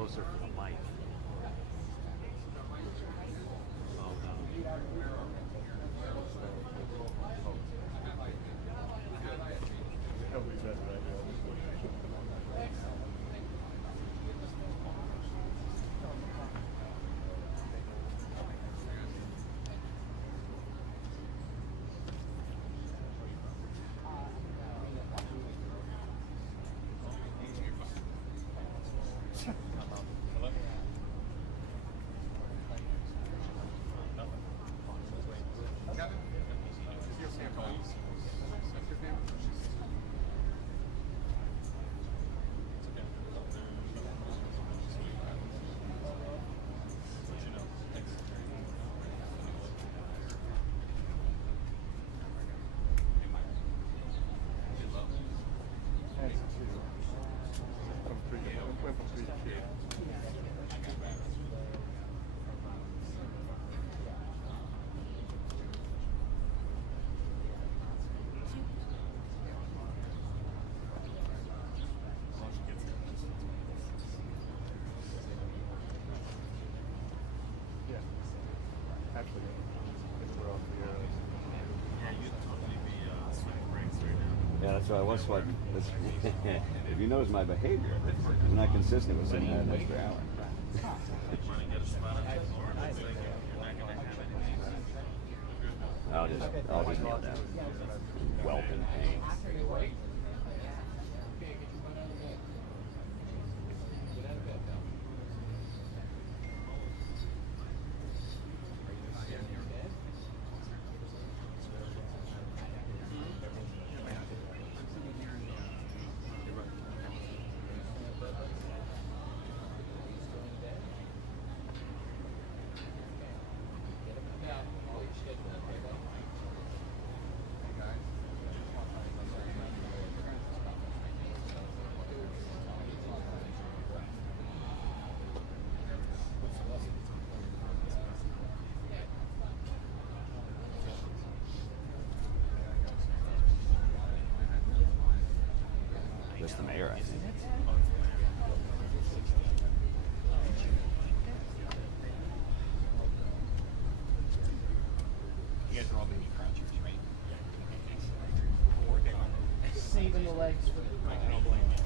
closer for the mic. Oh, no. Yeah, that's why I was like, if you notice my behavior, it's not consistent with sitting there an extra hour. I'll just kneel down. Whelp in pain. Just the mayor, I think. You guys are all going to be crunchers, right? Saving the legs for the I don't blame you.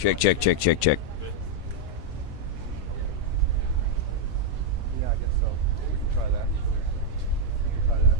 Check, check, check, check, check. Yeah, I guess so. We can try that. We can try that.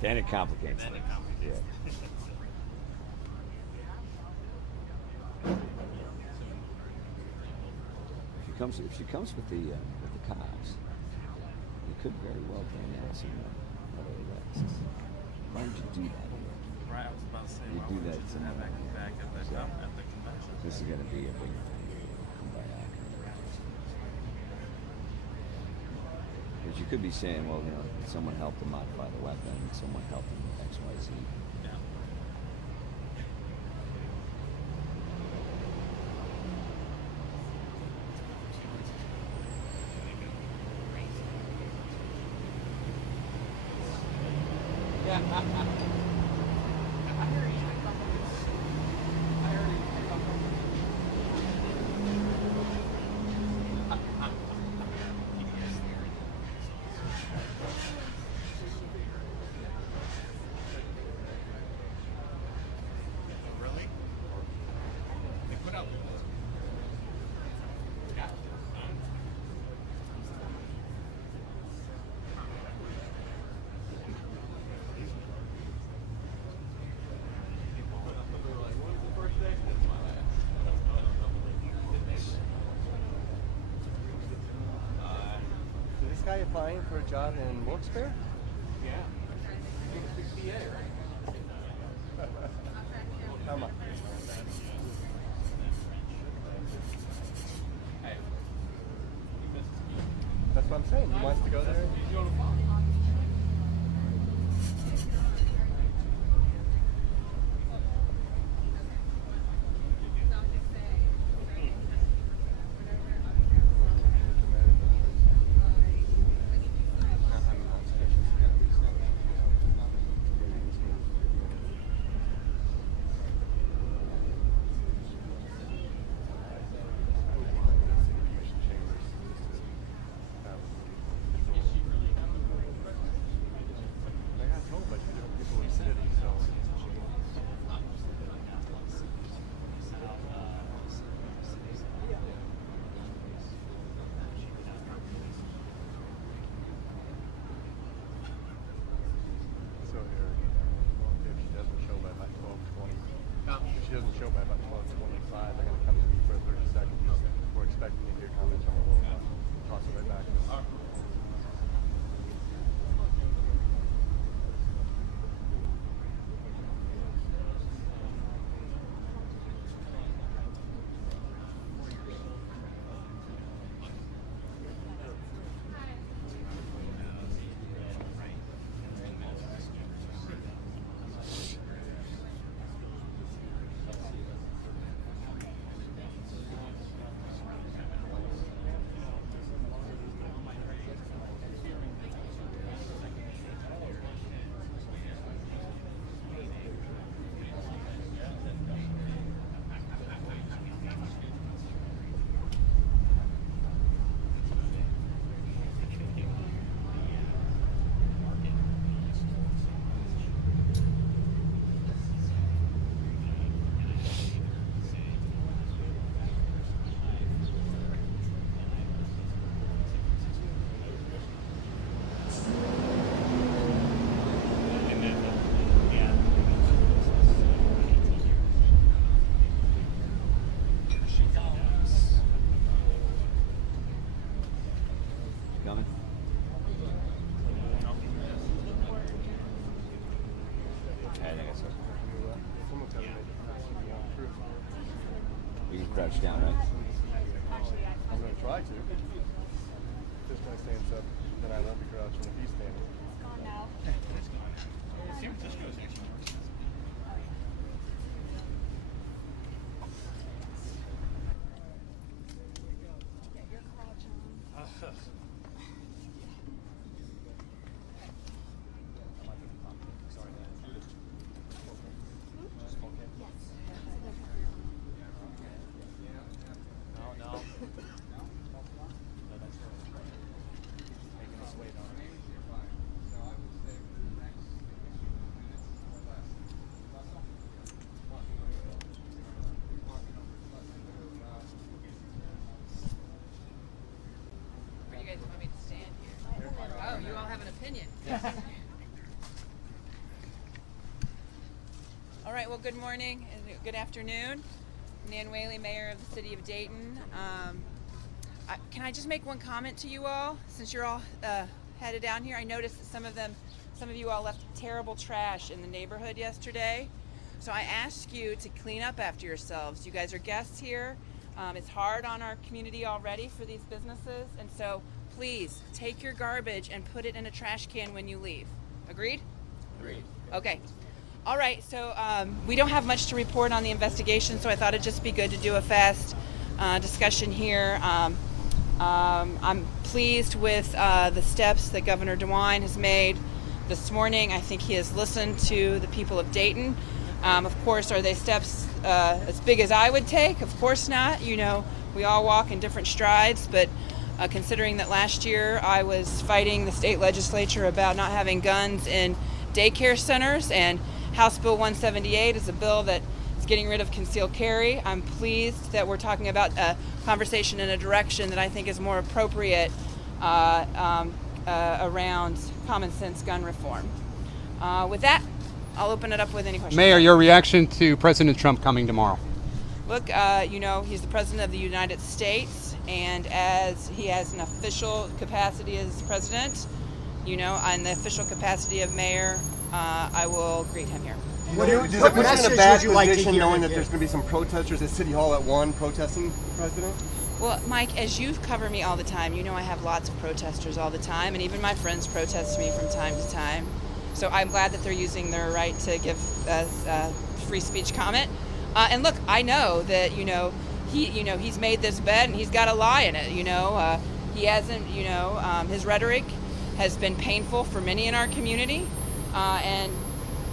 Then it complicates. Then it things. complicates. Yeah. If she comes with the cops, you could very well bring out some other arrests. Why would you do that? Right, I was about to say, You why do would that you just to have that back at the so, convention? This is going to be a big comeback. Because you could be saying, well, you know, someone helped him modify the weapon, someone helped him with X, Y, Z. Yeah. Really? They put out. Is this guy applying for a job in Wilkes-Barre? Yeah. PA, right? How much? Hey. That's what I'm saying. He wants to go there. He's going to follow. If she doesn't show by about 12:25, they're going to come to me for 30 seconds. We're expecting to hear comments from her. We'll toss it right back. You can crouch down, right? I'm going to try to. This guy stands up, then I won't be crouching if he's standing. San Francisco is actually more expensive. Where do you guys want me to stand here? Oh, you all have an opinion. All right, well, good morning and good afternoon. Nan Whaley, Mayor of the City of Dayton. Can I just make one comment to you all, since you're all headed down here? I noticed that some of you all left terrible trash in the neighborhood yesterday. So I ask you to clean up after yourselves. You guys are guests here. It's hard on our community already for these businesses, and so please take your garbage and put it in a trash can when you leave. Agreed? Agreed. Okay. All right, so we don't have much to report on the investigation, so I thought it'd just be good to do a fast discussion here. I'm pleased with the steps that Governor DeWine has made this morning. I think he has listened to the people of Dayton. Of course, are they steps as big as I would take? Of course not. You know, we all walk in different strides, but considering that last year I was fighting the state legislature about not having guns in daycare centers, and House Bill 178 is a bill that is getting rid of concealed carry. I'm pleased that we're talking about a conversation in a direction that I think is more appropriate around common sense gun reform. With that, I'll open it up with any questions. Mayor, your reaction to President Trump coming tomorrow? Look, you know, he's the President of the United States, and as he has an official capacity as president, you know, in the official capacity of mayor, I will greet him here. Does it put you in a bad position knowing that there's going to be some protesters at City Hall at 1 protesting the president? Well, Mike, as you cover me all the time, you know I have lots of protesters all the time, and even my friends protest me from time to time. So I'm glad that they're using their right to give free speech comment. And look, I know that he's made this bed and he's got a lie in it. He hasn't. His rhetoric has been painful for many in our community, and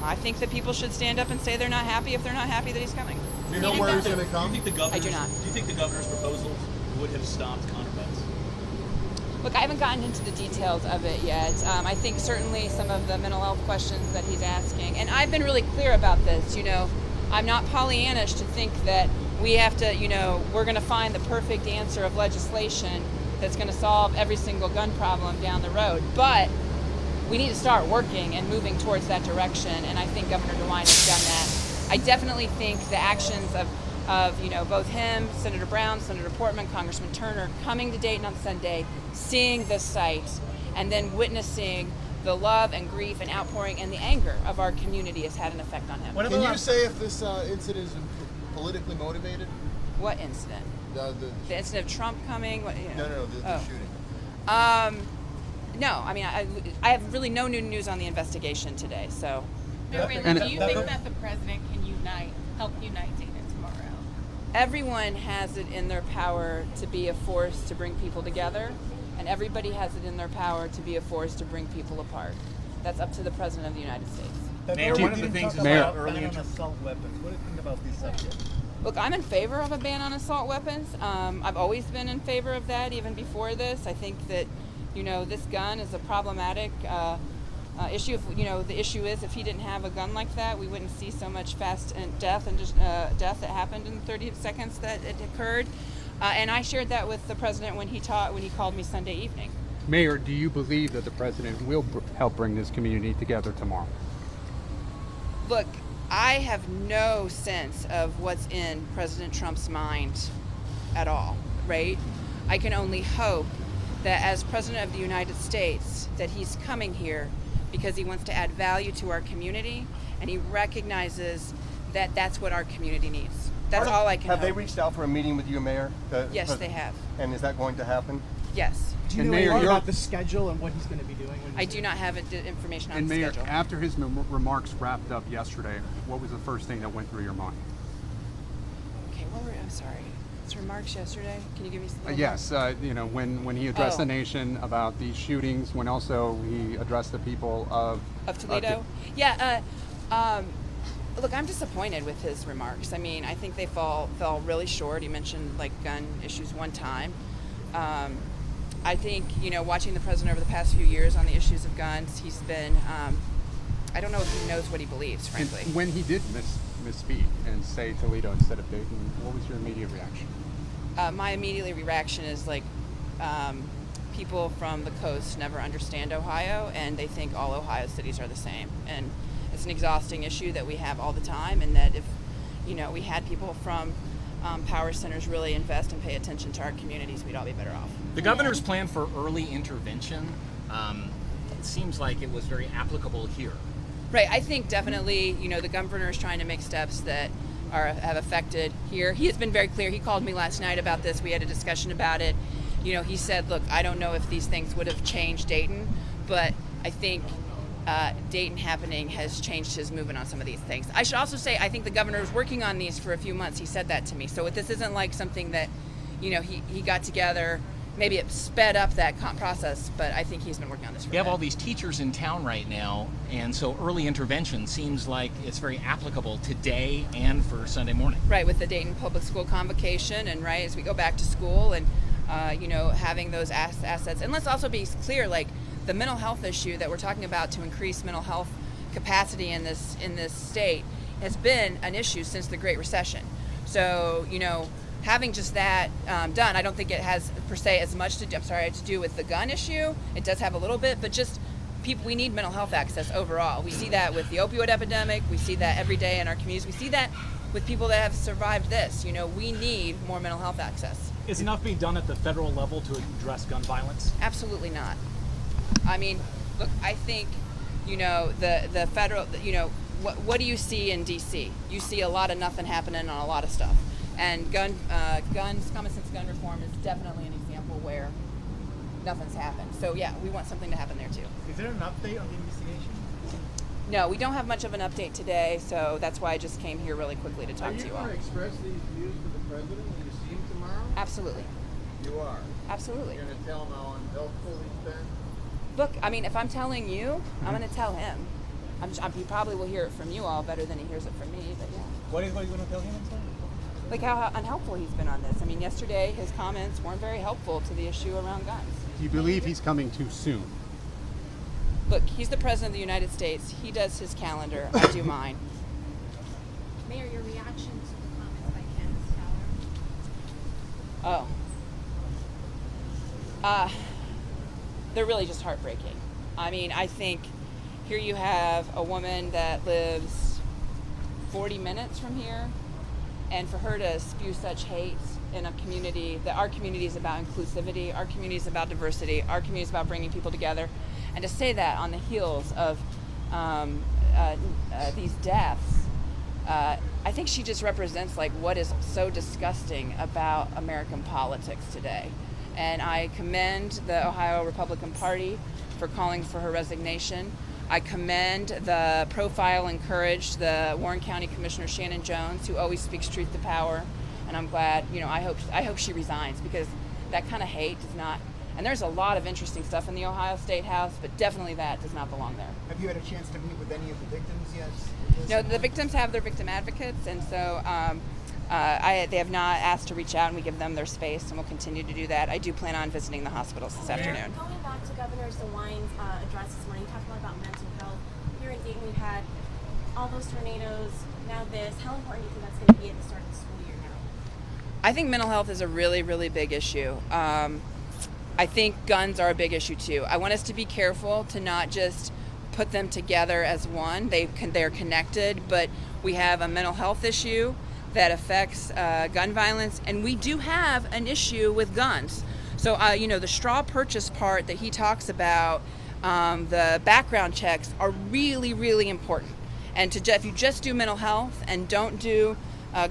I think that people should stand up and say they're not happy if they're not happy that he's coming. Do you know where he's going to come? Do you think the I do not. Do you think the governor's proposals would have stopped counterfeits? Look, I haven't gotten into the details of it yet. I think certainly some of the mental health questions that he's asking, and I've been really clear about this. I'm not Pollyannish to think that we have to, we're going to find the perfect answer of legislation that's going to solve every single gun problem down the road. But we need to start working and moving towards that direction, and I think Governor DeWine has done that. I definitely think the actions of both him, Senator Brown, Senator Portman, Congressman Turner, coming to Dayton on Sunday, seeing this site, and then witnessing the love and grief and outpouring and the anger of our community has had an effect on him. Can you say if this incident is politically motivated? What incident? The incident of Trump coming? No, the shooting. No, I mean, I have really no new news on the investigation today, so. No, really, do you think that the president can help unite Dayton tomorrow? Everyone has it in their power to be a force to bring people together, and everybody has it in their power to be a force to bring people apart. That's up to the President of the United States. Mayor, one of the things Mayor. early in assault weapons. What do you think about this subject? Look, I'm in favor of a ban on assault weapons. I've always been in favor of that, even before this. I think that, this gun is a problematic issue. If, the issue is if he didn't have a gun like that, we wouldn't see so much fast death and just death that happened in 30 seconds that it occurred. And I shared that with the president when he called me Sunday evening. Mayor, do you believe that the president will help bring this community together tomorrow? Look, I have no sense of what's in President Trump's mind at all, right? I can only hope that as President of the United States, that he's coming here because he wants to add value to our community, and he recognizes that that's what our community needs. That's all I can Have they hope. reached out for a meeting with you, Mayor? Yes, they have. And is that going to happen? Yes. Do you And know Mayor, more you're- about the schedule and what he's going to be doing? When I do not have information on And the Mayor, schedule. after his remarks wrapped up yesterday, what was the first thing that went through your mind? Okay, I'm sorry. His remarks yesterday. Can you give me some? Yes, when he addressed Oh. the nation about these shootings, when also he addressed the people of Toledo? Look, I'm disappointed with his remarks. I mean, I think they fell really short. He mentioned like gun issues one time. I think, watching the president over the past few years on the issues of guns, he's been, I don't know if he knows what he believes, And frankly. when he did misspeak and say Toledo instead of Dayton, what was your immediate reaction? My immediate reaction is like, people from the coast never understand Ohio, and they think all Ohio cities are the same. And it's an exhausting issue that we have all the time, and that if, we had people from power centers really invest and pay attention to our communities, we'd all be better off. The governor's plan for early intervention, it seems like it was very applicable here. Right, I think definitely, the governor is trying to make steps that have affected here. He has been very clear. He called me last night about this. We had a discussion about it. He said, look, I don't know if these things would have changed Dayton, but I think Dayton happening has changed his movement on some of these things. I should also say, I think the governor was working on these for a few months. He said that to me. So this isn't like something that, he got together. Maybe it sped up that process, but I think he's been working on this for a We have bit. all these teachers in town right now, and so early intervention seems like it's very applicable today and for Sunday morning. Right, with the Dayton Public School convocation, and right as we go back to school, and having those assets. And let's also be clear, like the mental health issue that we're talking about to increase mental health capacity in this state has been an issue since the Great Recession. So having just that done, I don't think it has per se as much to do with the gun issue. It does have a little bit, but just people, we need mental health access overall. We see that with the opioid epidemic. We see that every day in our communities. We see that with people that have survived this. We need more mental health access. Is enough being done at the federal level to address gun violence? Absolutely not. I mean, look, I think, the federal, what do you see in D.C.? You see a lot of nothing happening on a lot of stuff. And common sense gun reform is definitely an example where nothing's happened. So yeah, we want something to happen there too. Is there an update on the investigation? No, we don't have much of an update today, so that's why I just came here really quickly to talk to you all. Are you going to express these views to the president when you see him tomorrow? Absolutely. You are. Absolutely. You're going to tell him how unhelpful he's been? Look, I mean, if I'm telling you, I'm going to tell him. He probably will hear it from you all better than he hears it from me, but yeah. What are you going to tell him? Like how unhelpful he's been on this. I mean, yesterday his comments weren't very helpful to the issue around guns. Do you believe he's coming too soon? Look, he's the president of the United States. He does his calendar. I do mine. Mayor, your reaction to the comments by Candace Tower? They're really just heartbreaking. I mean, I think here you have a woman that lives 40 minutes from here, and for her to spew such hate in a community that our community is about inclusivity, our community is about diversity, our community is about bringing people together, and to say that on the heels of these deaths, I think she just represents like what is so disgusting about American politics today. And I commend the Ohio Republican Party for calling for her resignation. I commend the profile and courage, the Warren County Commissioner Shannon Jones, who always speaks truth to power. And I'm glad, I hope she resigns, because that kind of hate does not, and there's a lot of interesting stuff in the Ohio State House, but definitely that does not belong there. Have you had a chance to meet with any of the victims yet? No, the victims have their victim advocates, and so they have not asked to reach out, and we give them their space, and we'll continue to do that. I do plan on visiting the hospitals this afternoon. Going back to Governor DeWine's address this morning, you talked a lot about mental health. Here in Dayton, we've had all those tornadoes, now this. How important do you think that's going to be at the start of the school year now? I think mental health is a really, really big issue. I think guns are a big issue too. I want us to be careful to not just put them together as one. They're connected, but we have a mental health issue that affects gun violence, and we do have an issue with guns. So, the straw purchase part that he talks about, the background checks are really, really important. And if you just do mental health and don't do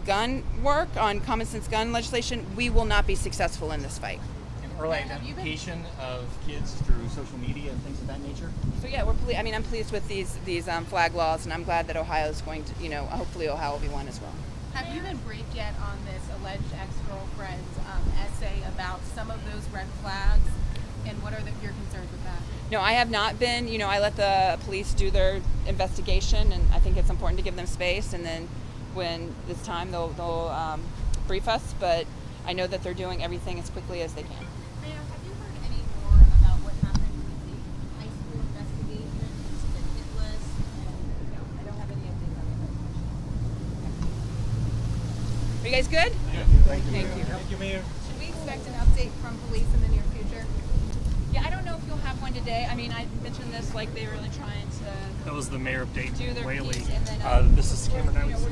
gun work, on common sense gun legislation, we will not be successful in this fight. And early identification of kids through social media and things of that nature? So yeah, I'm pleased with these flag laws, and I'm glad that Ohio is going to, hopefully Ohio will be one as well. Have you been briefed yet on this alleged ex-girlfriend's essay about some of those red flags, and what are your concerns with that? No, I have not been. I let the police do their investigation, and I think it's important to give them space, and then when it's time, they'll brief us, but I know that they're doing everything as quickly as they can. Mayor, have you heard any more about what happened with the high school investigation into the hit list? No, I don't have any updates on that. Are you guys good? Thank you. Thank you, Mayor. Should we expect an update from police in the near future? Yeah, I don't know if you'll have one today. I mean, I mentioned this like they're really trying to That was the mayor of Dayton, do their Whaley. piece, and then This is Cameron. I was